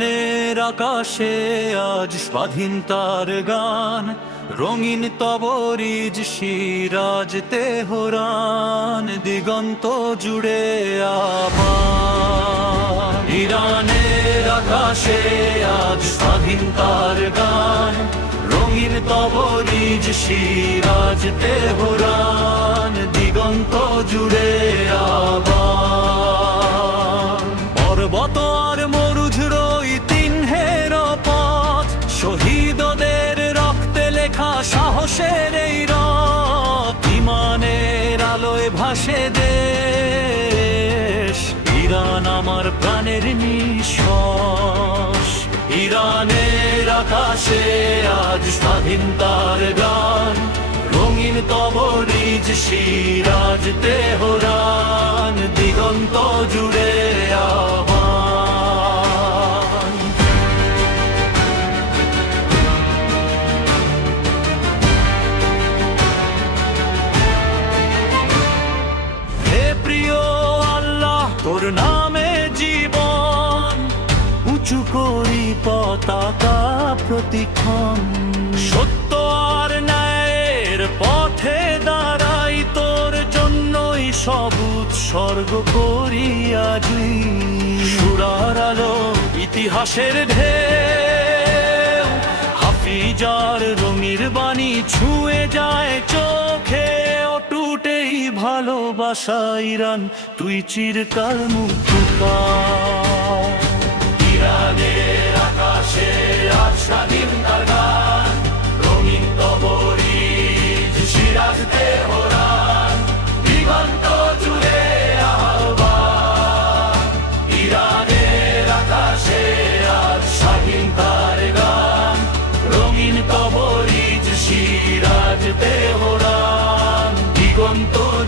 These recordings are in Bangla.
ইরানের আকাশে আজ স্বাধীনতার গান, রঙিন তবরিজ সিরাজ তেহরান, দিগন্ত জুড়ে আবার। ইরানের আকাশে আজ স্বাধীনতার গান, রঙিন তবরিজ সিরাজ তেহরান, দিগন্ত জুড়ে সাহসের এই ইমানের আলোয় ভাসে দেশ। ইরান আমার প্রাণের নিঃশ্বাস। ইরানের আকাশে আজ স্বাধীনতার গান। রঙিন তবরিজ সিরাজ তেহরান। দিগন্ত জুড়ে নামে জীবন, উঁচু করি পতাকা প্রতিক্ষণ। সত্য আর ন্যায়ের পথে দাঁড়াই, তোর জন্যই সব উৎসর্গ করি আজি। সুরার আলো ইতিহাসের ঢেউ, হাফিজার রঙির বাণী ছুঁয়ে যায় চোখে। অটুটেই রান। তুই চিরকাল মুক্তা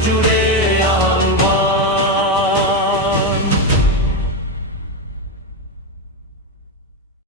জুড়ে